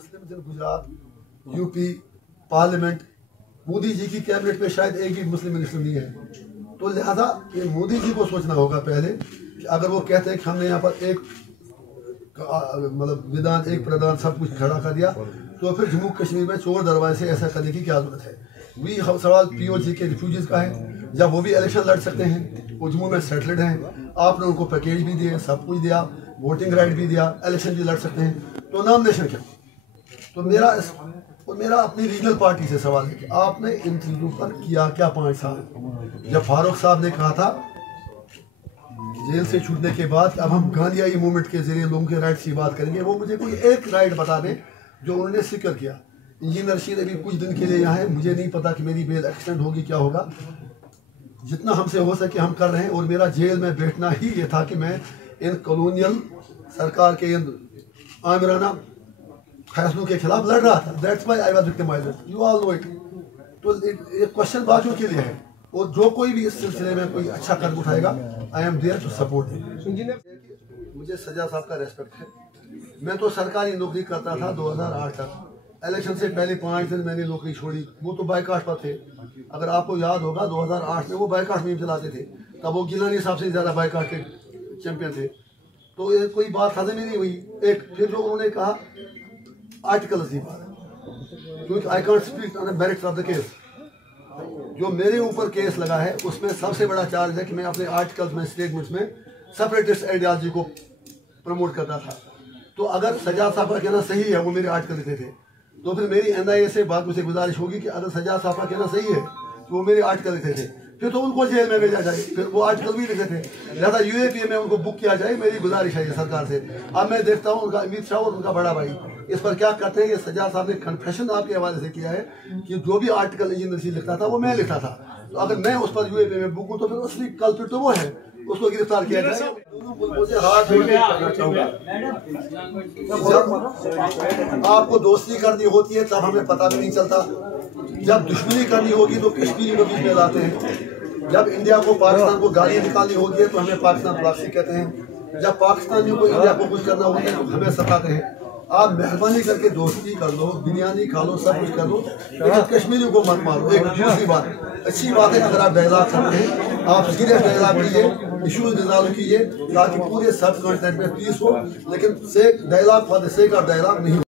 मुस्लिम Gujarat, UP, parliament, Modi ji की cabinet में शायद एक भी मुस्लिम मिनिस्टर नहीं है। तो लिहाजा ये मोदी जी को सोचना होगा पहले कि अगर वो कहते हैं कि हमने यहाँ पर एक मतलब विधान, एक प्रधान, सब कुछ खड़ा कर दिया, तो फिर जम्मू कश्मीर में चोर दरवाजे से ऐसा करने की क्या जरूरत है। सवाल POC के रिफ्यूजीज का है, जब वो भी इलेक्शन लड़ सकते हैं, वो जम्मू में सेटल्ड हैं, आपने उनको पैकेज भी दिए, सब कुछ दिया, वोटिंग राइट भी दिया, इलेक्शन भी लड़ सकते हैं, तो नॉमिनेशन क्या। तो मेरा अपनी रीजनल पार्टी से सवाल है कि आपने इन चीज़ों पर किया क्या 5 साल। जब फारूक साहब ने कहा था जेल से छूटने के बाद अब हम गांधीयाई मूवमेंट के जरिए लोगों के राइट्स की बात करेंगे, वो मुझे कोई एक राइट बता दें जो उन्होंने जिक्र किया। इंजीनियर रशीद अभी कुछ दिन के लिए यहाँ है, मुझे नहीं पता कि मेरी बेल एक्सटेंड होगी क्या होगा। जितना हमसे हो सके हम कर रहे हैं, और मेरा जेल में बैठना ही ये था कि मैं इन कॉलोनियल सरकार के इन आमिराना फैसलों के खिलाफ लड़ रहा था। That's why I was victimised, you all know it. तो ये क्वेश्चन बाजू के लिए है, और जो कोई भी इस सिलसिले में कोई अच्छा कदम उठाएगा, I am there to support him. मुझे सजा साहब का रेस्पेक्ट है। मैं तो सरकारी नौकरी करता था 2008 तक। इलेक्शन से पहले 5 दिन मैंने नौकरी छोड़ी, वो तो बाइकाट पर थे। अगर आपको याद होगा 2008 में वो बाइकाट मुहिम चलाते थे, तब वो गिलानी साहब से ज़्यादा बाइकाट के चैंपियन थे। तो ये कोई बात हजम ही नहीं हुई। एक फिर जो उन्होंने कहा आर्टिकल की बात, क्योंकि I can't speak on the merits of the case. जो मेरे ऊपर केस लगा है उसमें सबसे बड़ा चार्ज है कि मैं अपने आर्टिकल्स में, स्टेटमेंट्स में सेपरेटिस्ट आइडियोलॉजी को प्रमोट करता था। तो अगर सजाद साहब का कहना सही है, वो मेरे आर्टिकल लिखे थे, तो फिर मेरी NIA से बात से गुजारिश होगी कि अगर सजाद साहब का कहना सही है तो वो मेरे आर्टिकल लिखे थे, फिर तो उनको जेल में भेजा जाए। फिर वो आर्टिकल भी लिखे थे, लिहाजा UAPA में उनको बुक किया जाए। मेरी गुजारिश है ये सरकार से। अब मैं देखता हूँ उनका अमित शाह और उनका बड़ा भाई इस पर क्या करते हैं। ये सजाद साहब ने कन्फेशन आपके हवाले से किया है कि जो भी आर्टिकल इंजीनियर लिखता था वो मैं लिखता था। तो अगर मैं उस पर UAPA में बुक हूँ तो फिर असली कल्प्रिट तो वो है, उसको गिरफ्तार किया जाए। मुझे हाथ जोड़ के करना चाहूँगा, जब आपको दोस्ती करनी होती है तब हमें पता भी नहीं चलता, जब दुश्मनी करनी होगी तो कश्मीरी लोग बीच में लाते हैं, जब इंडिया को पाकिस्तान को गाली निकालनी होती है तो हमें पाकिस्तान प्रॉक्सी कहते हैं, जब पाकिस्तानियों को इंडिया को कुछ करना होता है तो हमें सताते हैं। आप मेहरबानी करके दोस्ती कर लो, बिरयानी खा लो, सब कुछ कर लो, लेकिन कश्मीरियों को मत मारो। एक दूसरी बात, अच्छी बात है अगर आप डायलॉग करते हैं, आप सीरियस डायलॉग कीजिए, इशूज रिजॉल्व कीजिए ताकि पूरे सब कॉन्टिनेंट में पीस हो, लेकिन dialogue for the sake of dialogue नहीं हो।